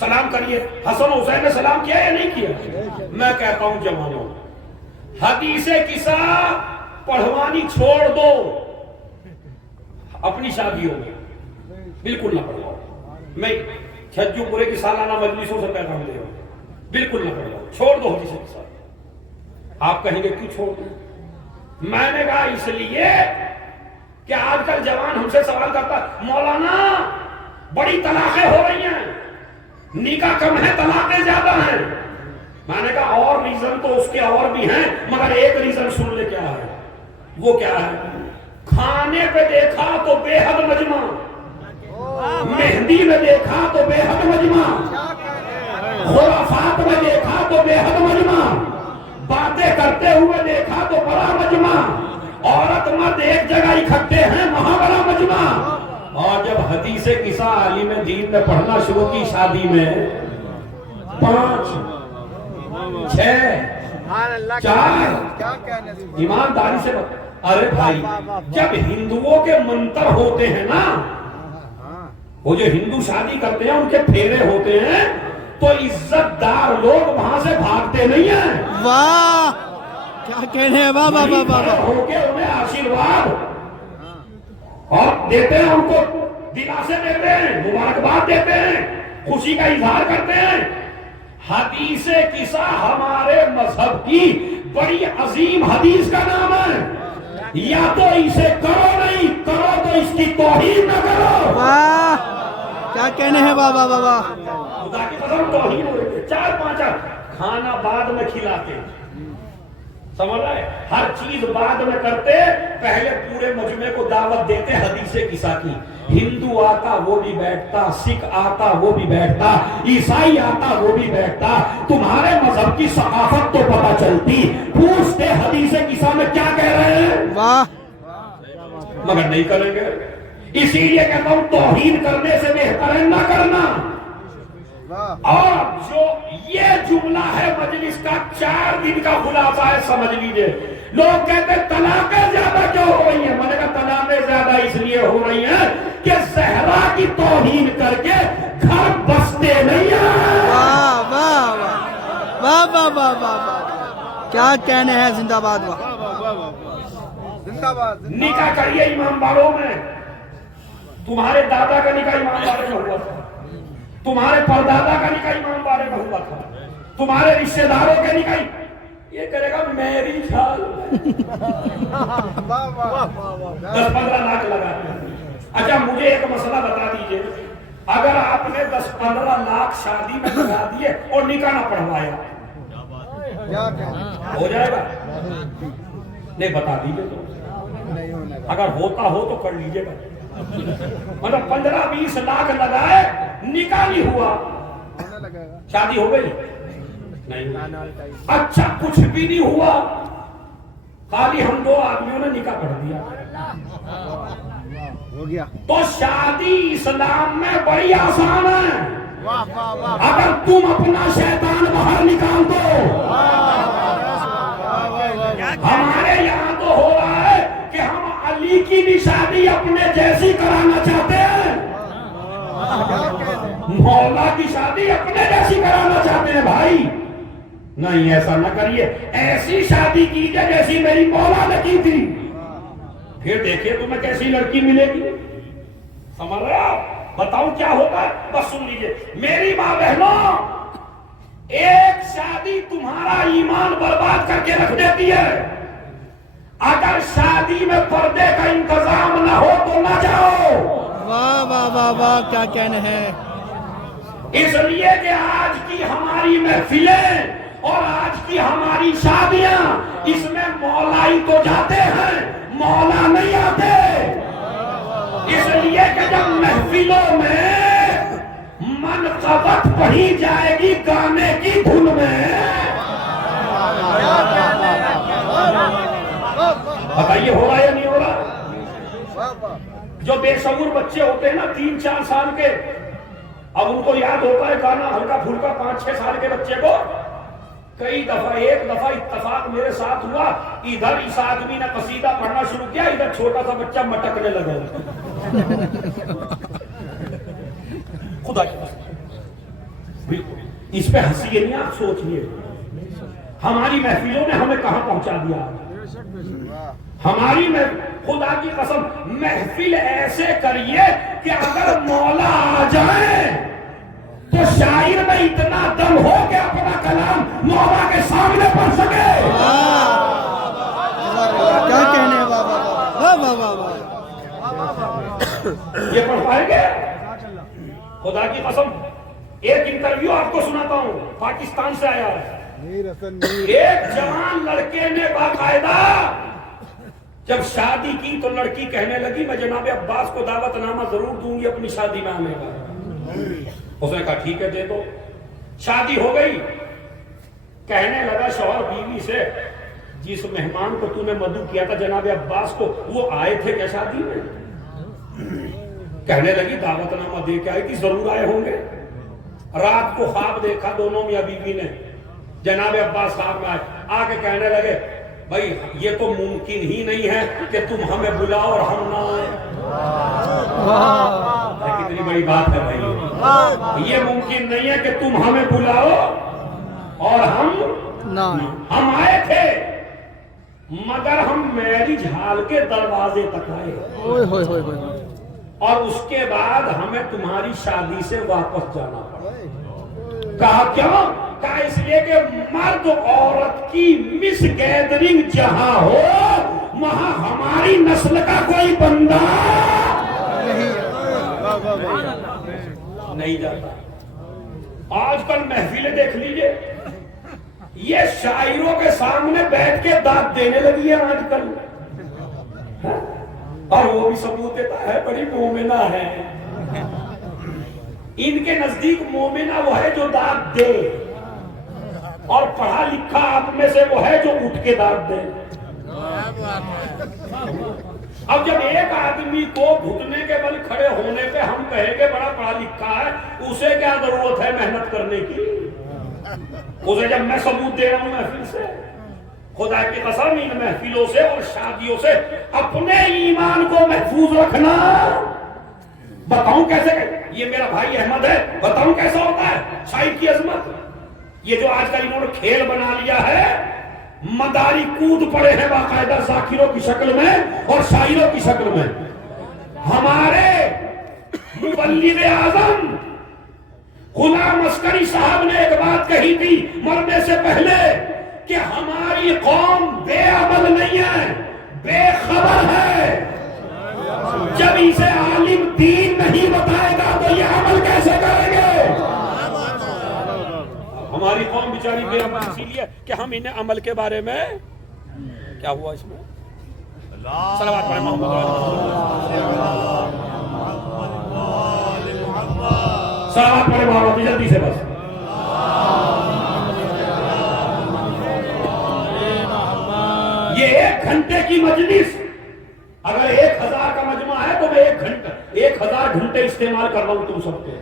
سلام کریے۔ حسن حسین نے سلام کیا یا نہیں کیا؟ میں کہتا ہوں جوانوں، حدیث قصہ پڑھوانی چھوڑ دو، اپنی شادیوں میں بالکل نہ پڑھواؤ۔ میں چھجو پورے کی سالانہ مجلسوں سے پیغام لے آؤ، بالکل نہ کرو، چھوڑ دو حدیث کے ساتھ۔ آپ کہیں گے کیوں چھوڑ دو؟ میں نے کہا اس لیے کہ آج کل جوان ہم سے سوال کرتا مولانا بڑی طلاقیں ہو رہی ہیں، نکاح کم ہے طلاقیں زیادہ ہیں۔ میں نے کہا اور ریزن تو اس کے اور بھی ہیں، مگر ایک ریزن سن لے کیا ہے، وہ کیا ہے؟ کھانے پہ دیکھا تو بے حد مجمع، مہندی میں دیکھا تو بے حد مجمع، خرافات میں دیکھا تو بے حد مجمع، باتیں کرتے ہوئے دیکھا تو بڑا مجمع، عورت مرد ایک جگہ اکٹھے ہیں وہاں بڑا مجمع۔ اور جب حدیث قصہ عالم دین نے پڑھنا شروع کی شادی میں 5 6 4 ایمانداری سے ارے بھائی جب ہندوؤں کے منتر ہوتے ہیں نا، وہ جو ہندو شادی کرتے ہیں ان کے پھیرے ہوتے ہیں تو عزت دار لوگ وہاں سے بھاگتے نہیں ہیں۔ واہ کیا کہنے ہیں، واہ واہ واہ واہ، ہو کے انہیں آشیرواد اور دیتے ہیں، ان کو دلاسے دیتے ہیں، مبارکباد دیتے ہیں، خوشی کا اظہار کرتے ہیں۔ حدیث قصہ ہمارے مذہب کی بڑی عظیم حدیث کا نام ہے، یا تو اسے کرو نہیں کرو تو اس کی توہین نہ کرو۔ واہ کیا کہنے ہیں، واہ واہ واہ واہ، خدا کی قسم توہین ہو رہی ہے۔ 4-5 کھانا بعد میں کھلاتے، سمجھ رہے؟ ہر چیز بعد میں کرتے، پہلے پورے مجمع کو دعوت دیتے حدیث قصہ کی۔ ہندو آتا وہ بھی بیٹھتا، سکھ آتا وہ بھی بیٹھتا، عیسائی آتا وہ بھی بیٹھتا، تمہارے مذہب کی ثقافت تو پتہ چلتی، پوچھتے حدیث قصہ میں کیا کہہ رہے ہیں، واہ مگر نہیں کریں گے۔ اسی لیے کہتا ہوں توہین کرنے سے بہتر ہے نہ کرنا۔ اور جو یہ جملہ ہے مجلس کا 4 دن کا خلاصہ ہے، سمجھ لیجئے۔ لوگ کہتے ہیں طلاقیں زیادہ کیوں ہو رہی ہیں؟ میں نے کہا طلاقیں زیادہ اس لیے ہو رہی ہیں کہ زہرا کی توہین کر کے گھر بستے نہیں ہیں۔ واہ واہ واہ واہ واہ واہ واہ، کیا کہنے ہیں، زندہ باد، واہ نکاح کریے امام باڑوں میں، تمہارے دادا کا نکاح امام باڑے میں ہوا تھا، تمہارے پردادا کا نکاح امام باڑے میں ہوا تھا، تمہارے رشتہ داروں کے نکاح، یہ کرے گا میری خیال 10-15 لاکھ لگا دیا۔ اچھا مجھے ایک مسئلہ بتا دیجئے، اگر آپ نے 10-15 لاکھ شادی میں لگا دیے اور نکاح نہ پڑھوایا ہو جائے گا؟ نہیں بتا دیجئے تو، اگر ہوتا ہو تو کر لیجئے گا۔ مطلب 15-20 لاکھ لگائے، نکاح نہیں ہوا، شادی ہو گئی نہیں؟ اچھا کچھ بھی نہیں ہوا، خالی ہم 2 آدمیوں نے نکاح پڑھ دیا ہو گیا۔ تو شادی اسلام میں بڑی آسان ہے، اگر تم اپنا شیطان باہر نکال دو۔ ہمارے یہاں تو ہو رہا ہے کہ ہم علی کی بھی شادی اپنے جیسی کرانا چاہتے ہیں، مولا کی شادی اپنے جیسی کرانا چاہتے ہیں۔ بھائی نہیں، ایسا نہ کریے، ایسی شادی کیجئے جیسی میری مولا نے کی تھی، پھر دیکھیے تمہیں کیسی لڑکی ملے گی۔ سمجھ رہے آپ؟ بتاؤں کیا ہوتا ہے، بس سن لیجئے میری ماں بہنوں، ایک شادی تمہارا ایمان برباد کر کے رکھ دیتی ہے۔ اگر شادی میں پردے کا انتظام نہ ہو تو نہ جاؤ۔ واہ واہ واہ واہ، کیا کہنے ہیں، اس لیے کہ آج کی ہماری محفلیں اور آج کی ہماری شادیاں، اس میں مولائی تو جاتے ہیں، مولا نہیں آتے۔ اس لیے کہ جب محفلوں میں منقبت پڑھی جائے گی گانے کی دھن میں، بتائیے ہو رہا یا نہیں ہو رہا؟ جو بے شعور بچے ہوتے ہیں نا 3-4 سال کے، اب ان کو یاد ہوتا ہے گانا ہلکا پھلکا، 5-6 سال کے بچے کو کئی دفعہ، ایک دفعہ اتفاق میرے ساتھ ہوا، ادھر اس آدمی نے قصیدہ پڑھنا شروع کیا، ادھر چھوٹا سا بچہ مٹکنے لگا۔ خدا کی بالکل اس پہ ہنسیے نہیں، آپ سوچئے ہماری محفلوں نے ہمیں کہاں پہنچا دیا۔ ہماری خدا کی قسم محفل ایسے کریے کہ اگر مولا آ جائے تو شاعر میں اتنا دم ہو کہ اپنا کلام مولا کے سامنے پڑھ سکے. کیا کہنے ہیں بابا. واہ واہ واہ واہ. یہ پڑھ پائیں گے؟ خدا کی قسم ایک انٹرویو آپ کو سناتا ہوں، پاکستان سے آیا ہے. ایک جوان لڑکے نے باقاعدہ جب شادی کی تو لڑکی کہنے لگی میں جناب عباس کو دعوت نامہ ضرور دوں گی اپنی شادی میں آنے کا. اس نے کہا ٹھیک ہے دے دو. شادی ہو گئی. کہنے لگا شوہر بیوی سے جس مہمان کو تو نے مدعو کیا تھا جناب عباس کو وہ آئے تھے کیا شادی میں؟ کہنے لگی دعوت نامہ دے کے آئی تھی ضرور آئے ہوں گے. رات کو خواب دیکھا دونوں میاں بیوی نے. جناب عباس خواب میں آئے آ کے کہنے لگے بھائی یہ تو ممکن ہی نہیں ہے کہ تم ہمیں بلاؤ اور ہم نہ آئیں. کتنی بڑی بات ہے بھائی. یہ ممکن نہیں ہے کہ تم ہمیں بلاؤ اور ہم آئے تھے مگر ہم میرج ہال کے دروازے تک آئے اور اس کے بعد ہمیں تمہاری شادی سے واپس جانا پڑا. کہا کیوں؟ کہا اس لیے کہ مرد عورت کی مس گیدرنگ جہاں ہو وہاں ہماری نسل کا کوئی بندہ نہیں جاتا. آج کل محفلیں دیکھ لیجئے یہ شاعروں کے سامنے بیٹھ کے داد دینے لگی ہے آج کل. اور وہ بھی ثبوت دیتا ہے بڑی مومنہ ہے. ان کے نزدیک مومنہ وہ ہے جو داد دے اور پڑھا لکھا آپ میں سے وہ ہے جو اٹھ کے داد دے. اب جب ایک آدمی کو گھٹنے کے بل کھڑے ہونے پہ ہم کہیں گے بڑا پڑھا لکھا ہے اسے کیا ضرورت ہے محنت کرنے کی؟ اسے جب میں ثبوت دے رہا ہوں محفل سے. خدا کی قسم ان محفلوں سے اور شادیوں سے اپنے ایمان کو محفوظ رکھنا. بتاؤں کیسے؟ یہ میرا بھائی احمد ہے بتاؤں کیسا ہوتا ہے شاعر کی عظمت. یہ جو آج کل انہوں نے کھیل بنا لیا ہے مداری کود پڑے ہیں باقاعدہ ذاکروں کی شکل میں اور شاعروں کی شکل میں. ہمارے مبلغ اعظم غلام عسکری صاحب نے ایک بات کہی تھی مرنے سے پہلے کہ ہماری قوم بے عمل نہیں ہے بے خبر ہے. جب اسے عالم دین نہیں بتائے گا تو یہ عمل کیسے کریں گے؟ ہماری قوم بیچاری بے عمل اسی لیے کہ ہم انہیں عمل کے بارے میں کیا ہوا اس میں صلوات پڑھیں محمد صلوات پڑھیں محمد جلدی سے بس. یہ 1 گھنٹے کی مجلس اگر 1000 کا مجمع ہے تو میں 1000 گھنٹے استعمال کر رہا ہوں تم سب کے.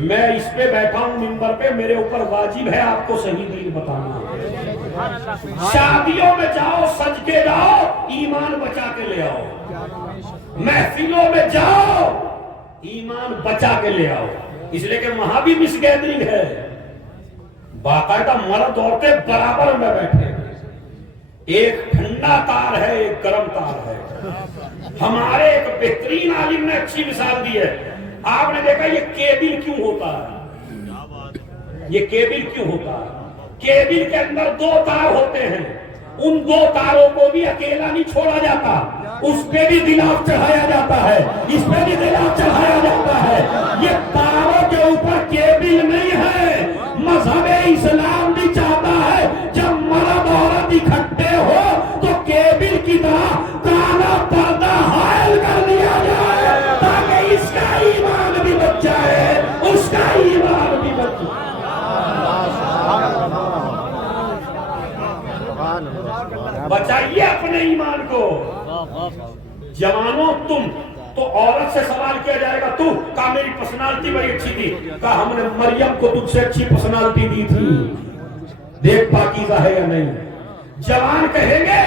میں اس پہ بیٹھا ہوں منبر پہ میرے اوپر واجب ہے آپ کو صحیح دین بتانا. شادیوں میں جاؤ سج کے جاؤ ایمان بچا کے لے آؤ. محفلوں میں جاؤ ایمان بچا کے لے آؤ. اس لیے کہ وہاں بھی مس گیدرنگ ہے. باقاعدہ مرد عورتیں برابر میں بیٹھے ایک ٹھنڈا تار ہے ایک گرم تار ہے. ہمارے ایک بہترین عالم نے اچھی مثال دی ہے. آپ نے دیکھا یہ کیبل کیوں ہوتا ہے؟ یہ کیبل کیوں ہوتا ہے؟ کیبل کے اندر 2 تار ہوتے ہیں. ان 2 تاروں کو بھی اکیلا نہیں چھوڑا جاتا. اس پہ بھی غلاف چڑھایا جاتا ہے اس پہ بھی غلاف چڑھایا جاتا ہے. یہ تاروں کے اوپر کیبل نہیں ہے. مذہب اسلام بھی چاہتا ہے جب مرد عورت اکٹھے ہو تو کیبل کی طرح کالا پردہ حائل کر دیا جائے تاکہ اس کا ایمان بھی بچ جائے اس کا ایمان بھی بچ جائے. بچائیے اپنے ایمان کو. جوانوں تم تو عورت سے سوال کیا جائے گا تو کہا میری پرسنالٹی بڑی اچھی تھی. کہا ہم نے مریم کو تجھ سے اچھی پرسنالٹی دی تھی دیکھ پاکیزہ ہے یا نہیں. جوان کہیں گے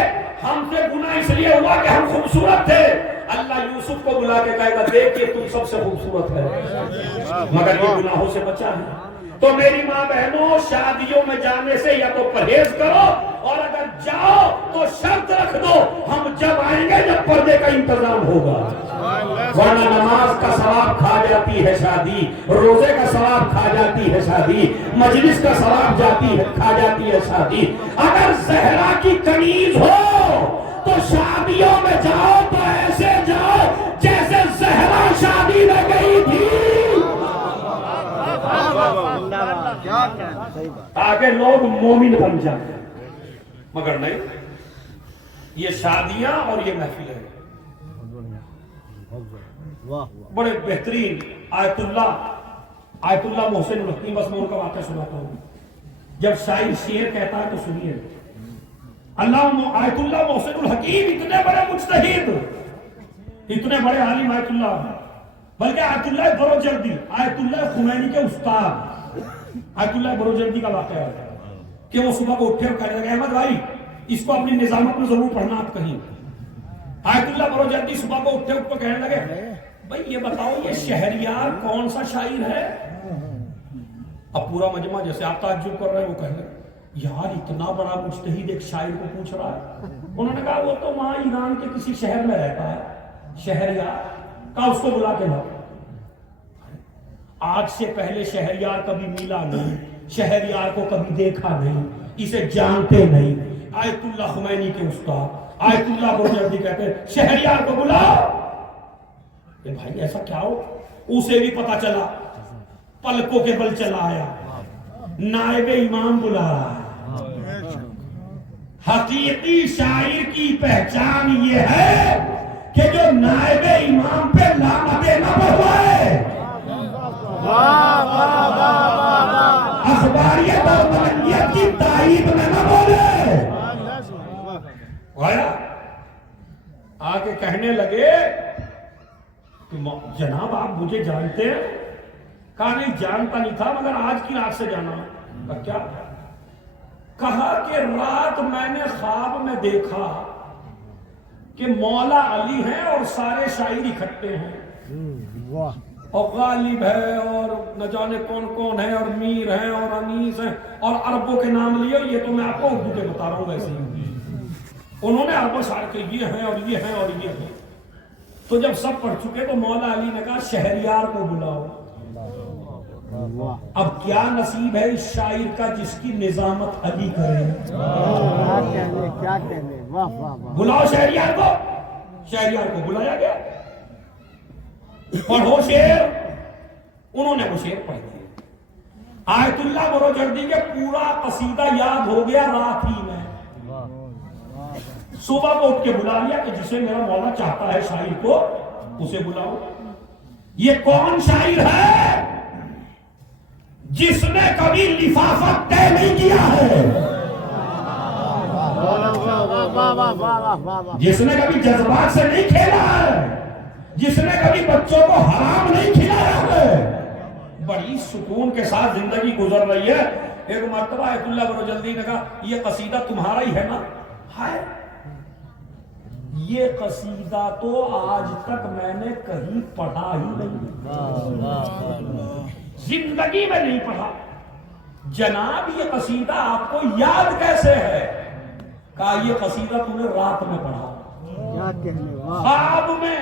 ہم سے گناہ اس لیے ہوا کہ ہم خوبصورت تھے. اللہ یوسف کو بلا کے کہے گا دیکھ یہ تم سب سے خوبصورت ہے مگر یہ گناہوں سے بچا ہے. تو میری ماں بہنوں، شادیوں میں جانے سے یا تو پرہیز کرو، اور اگر جاؤ تو شرط رکھ دو ہم جب آئیں گے جب پردے کا انتظام ہوگا، ورنہ نماز کا ثواب کھا جاتی ہے شادی، روزے کا ثواب کھا جاتی ہے شادی، مجلس کا ثواب کھا جاتی ہے شادی۔ اگر زہرا کی کنیز ہو تو شادیوں میں جاؤ تو ایسے جاؤ جیسے زہرا شادی میں گئی تھی، تاکہ لوگ مومن بن جائیں۔ مگر نہیں، یہ شادیاں اور یہ محفلیں بڑے بہترین۔ آیت اللہ محسن الحکیم، بس میں ان کا واقعہ سناتا ہوں۔ جب شاعر شعر کہتا ہے تو سنیے۔ آیت اللہ محسن الحکیم اتنے بڑے مجتہد، اتنے بڑے عالم آیت اللہ، بلکہ آیت اللہ بروجردی، آیت اللہ خمینی کے استاد، آیت اللہ بروجردی کا واقعہ ہے کہ وہ صبح کو اٹھے اور کہنے لگے احمد بھائی اس کو اپنی نظامت میں ضرور پڑھنا آپ کہیں۔ آیت اللہ بروجردی صبح کو اٹھے اور کہنے لگے بھائی یہ بتاؤ یہ شہریار کون سا شاعر ہے؟ اب پورا مجمع جیسے آپ تعجب کر رہے ہیں وہ کہنے لگے یار اتنا بڑا مجتہد ایک شاعر کو پوچھ رہا ہے۔ انہوں نے کہا وہ تو وہاں ایران کے کسی شہر میں رہتا ہے، شہریار، کہا اس کو بلا کے لاؤ۔ آج سے پہلے شہریار کبھی ملا نہیں، شہریار کو کبھی دیکھا نہیں، اسے جانتے نہیں۔ آیت اللہ خمینی کے استاد آیت اللہ بروجردی کہتے ہیں شہریار کو بلاؤ۔ کہ بھائی ایسا کیا ہو؟ اسے بھی پتا چلا، پلکوں کے بل چلا آیا، نائب امام بلا رہا ہے۔ حقیقی شاعر کی پہچان یہ ہے کہ جو نائب امام پہ لعنتیں نہ بڑھوائے، اخباریت اور ملنگیت کی تائید میں نہ بولے۔ آگے کہنے لگے کہ جناب آپ مجھے جانتے ہیں؟ کہا نہیں جانتا نہیں تھا مگر آج کی رات سے جانا۔ کیا؟ کہا کہ رات میں نے خواب میں دیکھا کہ مولا علی ہیں اور سارے شاعر اکٹھے ہیں، اور غالب ہے اور نہ جانے کون کون ہے اور میر ہیں اور انیس ہیں اور عربوں کے نام لیے، یہ تو میں آپ کو اردو کے بتا رہا ہوں ویسے ہی۔ انہوں نے عرب اشعار کے یہ ہیں اور یہ ہیں اور یہ ہیں۔ تو جب سب پڑھ چکے تو مولا علی نے کہا شہریار کو بلاؤ۔ اب کیا نصیب ہے اس شاعر کا جس کی نظامت علی کرے؟ بلاؤ شہریار کو۔ شہریار کو بلایا گیا، پڑھو شعر۔ انہوں نے وہ شعر پڑھ دیا۔ آیت اللہ بروجردی کے پورا قصیدہ یاد ہو گیا رات ہی میں۔ صبح کو اٹھ کے بلا لیا کہ جسے میرا مولا چاہتا ہے شاعر کو اسے بلاؤ۔ یہ کون شاعر ہے جس نے کبھی لفافہ طے نہیں کیا ہے، جس نے کبھی جذبات سے نہیں کھیلا ہے، جس نے کبھی بچوں کو حرام نہیں کھلایا ہے، بڑی سکون کے ساتھ زندگی گزر رہی ہے۔ ایک مرتبہ آیت اللہ بروجردی نے کہا یہ قصیدہ تمہارا ہی ہے نا؟ ہے۔ یہ قصیدہ تو آج تک میں نے کہیں پڑھا ہی نہیں، زندگی میں نہیں پڑھا۔ جناب یہ قصیدہ آپ کو یاد کیسے ہے؟ کہا یہ قصیدہ تم نے رات میں پڑھا، خواب میں،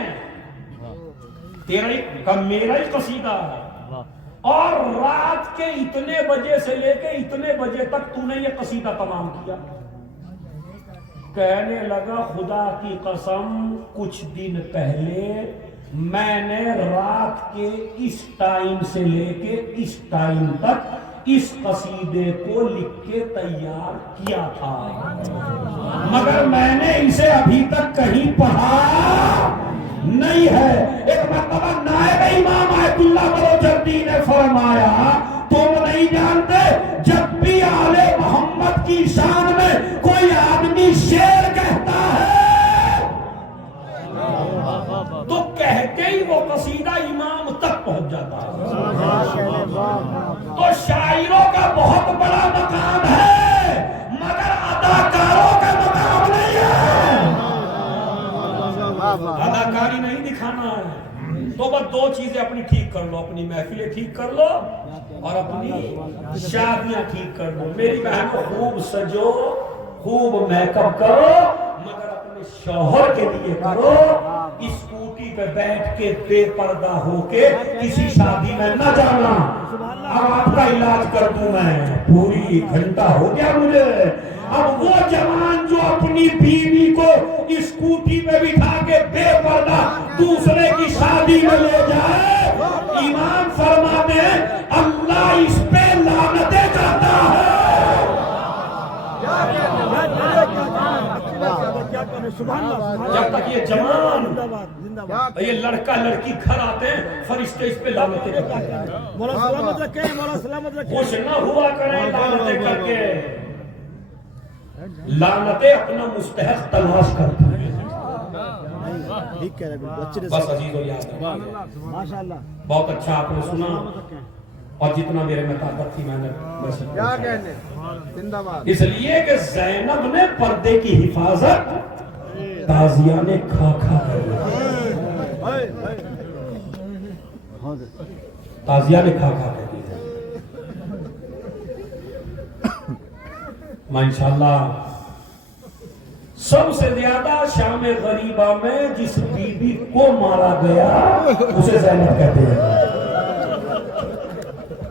میرا ہی قصیدہ ہے، اور رات کے اتنے بجے سے لے کے اتنے بجے تک تو نے یہ قصیدہ تمام کیا۔ کہنے لگا خدا کی قسم کچھ دن پہلے میں نے رات کے اس ٹائم سے لے کے اس ٹائم تک اس قصیدے کو لکھ کے تیار کیا تھا، مگر میں نے اسے ابھی تک کہیں پڑھا نہیں ہے۔ ایک مرتبہ نائب امام آیت اللہ بروجردی نے فرمایا تم نہیں جانتے جب بھی آل محمد کی شان میں کوئی آدمی شعر کہتا ہے تو کہتے ہی وہ قصیدہ امام تک پہنچ جاتا ہے۔ تو شاعروں کا بہت بڑا مقام ہے مگر اداکاروں کا مقام نہیں ہے، اداکاری نہیں دکھانا ہے۔ تو نوبت دو چیزیں اپنی ٹھیک کر لو، اپنی محفلیں ٹھیک کر لو اور اپنی شادیاں ٹھیک کر لو۔ میری بہنوں خوب سجو، خوب میک اپ کرو، مگر اپنے شوہر کے لیے کرو۔ اسکوٹی پہ بیٹھ کے بے پردہ ہو کے کسی شادی میں نہ جانا۔ اب آپ کا علاج کر دوں میں، پوری گھنٹہ ہو گیا مجھے۔ اب وہ جوان جو اپنی بیوی کو اسکوٹی پہ بٹھا کے بے پردہ دوسرے کی شادی میں لے جائے، امام فرماتے ہیں اللہ اس پہ لعنتیں کرتا ہے۔ جب تک یہ جوان، یہ لڑکا لڑکی گھر آتے ہیں فرشتے اس پہ لعنتیں کرتے ہیں۔ خوش نہ ہوا کریں لعنتیں کر کے، لعنتیں اپنا مستحق تلاش کرتے ہیں۔ بس عزیزو یاد رکھیے، بہت اچھا آپ نے سنا، اور جتنا میرے میں طاقت تھی میں نے اس لیے کہ زینب نے پردے کی حفاظت تازیہ نے کھا کھا کر تازیہ نے کھا کھا کر دی۔ میں انشاءاللہ سب سے زیادہ شام غریبہ میں جس بی بی کو مارا گیا اسے زینب کہتے ہیں۔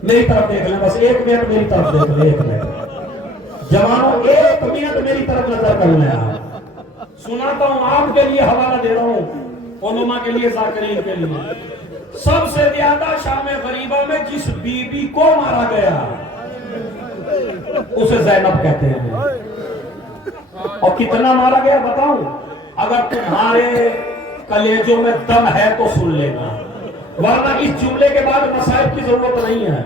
میری طرف دیکھ لیں، بس ایک منٹ میری طرف دیکھ لیں، ایک منٹ جوانوں، ایک منٹ میری طرف نظر کر لیں۔ سناتا ہوں، آپ کے لیے حوالہ دے رہا ہوں، علماء کے لیے، ذاکرین کے لیے۔ سب سے زیادہ شام غریبہ میں جس بی بی کو مارا گیا اسے زینب کہتے ہیں۔ اور کتنا مارا گیا بتاؤں؟ اگر تمہارے کلیجوں میں دم ہے تو سن لینا، ورنہ اس جملے کے بعد مسائل کی ضرورت نہیں ہے۔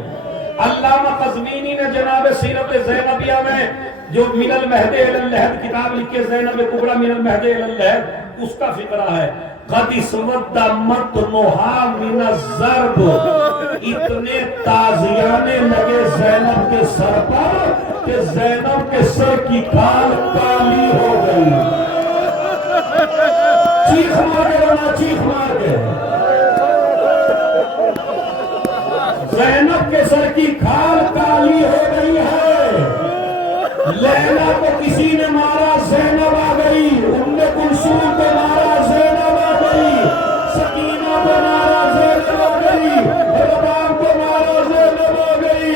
علامہ قزوینی نے جناب سیرت زینبیہ میں جو من المہد الی اللحد کتاب لکھی، زینب کبریٰ من المہد الی اللحد، اس کا فقرہ ہے قد اسود متنھا من الضرب، اتنے تازیانے لگے زینب کے سر پر کہ زینب کے سر کی کھال کالی ہو گئی۔ چیخ مار کے رونا، چیخ مار کے۔ زینب کے سر کی کھال کالی ہو گئی ہے۔ لیلا کو کسی نے مارا، زینب آ گئی۔ ام کلثوم کو مارا، زینب آ گئی۔ سکینہ کو مارا، زینب آ گئی۔ رباب کو مارا، زینب آ گئی۔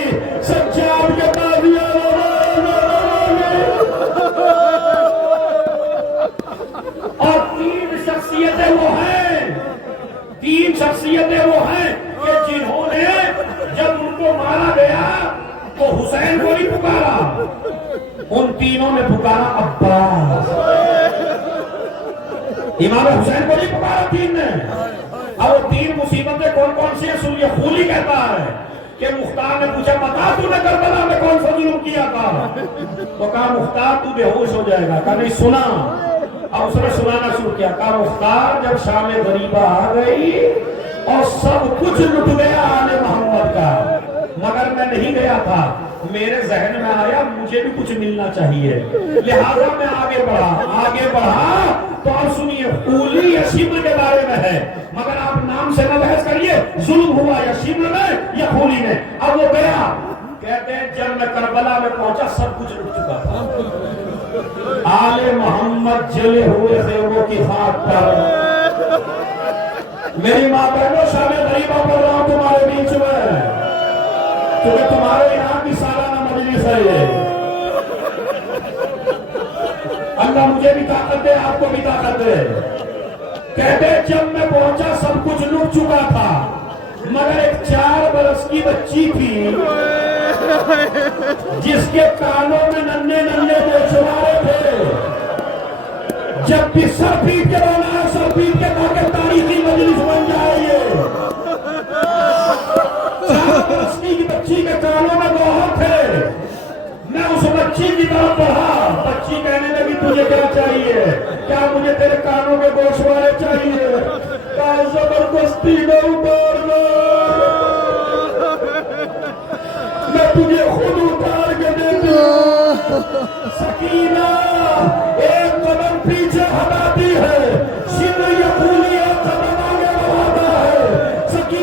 سجاد کے تازیہ کو مارا، زینب آ گئی۔ اور تین شخصیتیں وہ ہیں کہ جنہوں نے جب ان کو مارا گیا تو حسین کو نہیں پکارا، ان تینوں نے پکارا عباس۔ امام حسین کو نہیں پکارا تین نے۔ اب وہ تین مصیبتیں کون کون سی ہیں سن لیے۔ خولی کہتا ہے کہ مختار نے پوچھا بتا تو نے کربلا میں کون سا ظلم کیا تھا؟ تو کہا مختار تو بے ہوش ہو جائے گا۔ کہا نہیں سنا۔ اب اس نے سنانا شروع کیا، کہا مختار جب شام غریبہ آ گئی اور سب کچھ لٹ گیا آل محمد کا، مگر میں نہیں گیا تھا، میرے ذہن میں آیا مجھے بھی کچھ ملنا چاہیے، لہذا میں آگے بڑھا تو آپ سنیے قولی یا شبر کے بارے میں ہے، مگر آپ نام سے نہ بحث کریے ظلم ہوا یا شبر میں یا قولی میں۔ اب وہ گیا، کہتے ہیں جب میں کربلا میں پہنچا سب کچھ لٹ چکا تھا، آل محمد جلے ہوئے زیوروں کی خاک پر۔ میری ماں بہنوں شام غریبہ پڑھ رہا ہوں تمہارے بیچ میں، کیونکہ تمہارے یہاں کی سالانہ مجلس ہے یہ۔ اللہ مجھے بھی طاقت دے، آپ کو بھی طاقت دے۔ کہتے جب میں پہنچا سب کچھ لٹ چکا تھا، مگر ایک 4 برس کی بچی تھی جس کے کانوں میں ننھے گوشوارے تھے۔ جب بھی سر پیٹ کے رونا، سر پیٹ کے تاکہ تاریخی مجلس بن جائے یہ۔ 4 برس کی بچی کے کانوں میں گوہر تھے، میں اس بچی کی طرف بڑھا، بچی کہنے لگی تجھے کیا چاہیے؟ کیا مجھے تیرے کانوں کے گوشوارے چاہیے؟ کہا زبردستی نہ اتار لو، میں تجھے خود اتار کے دیتی ہوں۔ سکینہ ایک قدم پیچھے ہٹاتی ہے، شبر یقولی ایک قدم آگے بڑھاتا ہے۔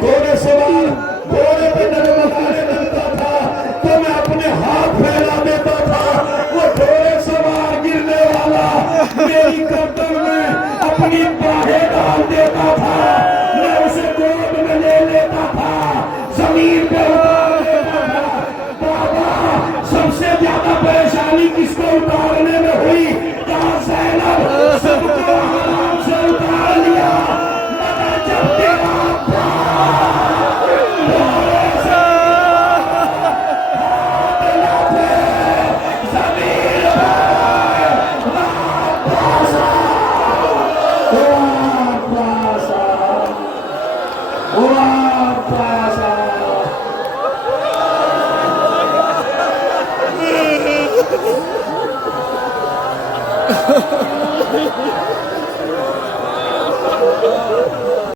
گھوڑے سوار گھوڑے پہ ڈگمگانے لگتا تھا تو میں اپنے ہاتھ پھیلا دیتا تھا، وہ گھوڑے سوار گرنے والا میری گردن میں اپنی باہیں ڈال دیتا تھا، میں اسے گود میں لے لیتا تھا، زمین پہ اتار دیتا تھا۔ بابا سب سے زیادہ پریشانی کس کو اتارنے میں ہوئی؟ کہاں زینب سب کو آرام سے اتار لیا، مگر جب تیرا Ha ha ha.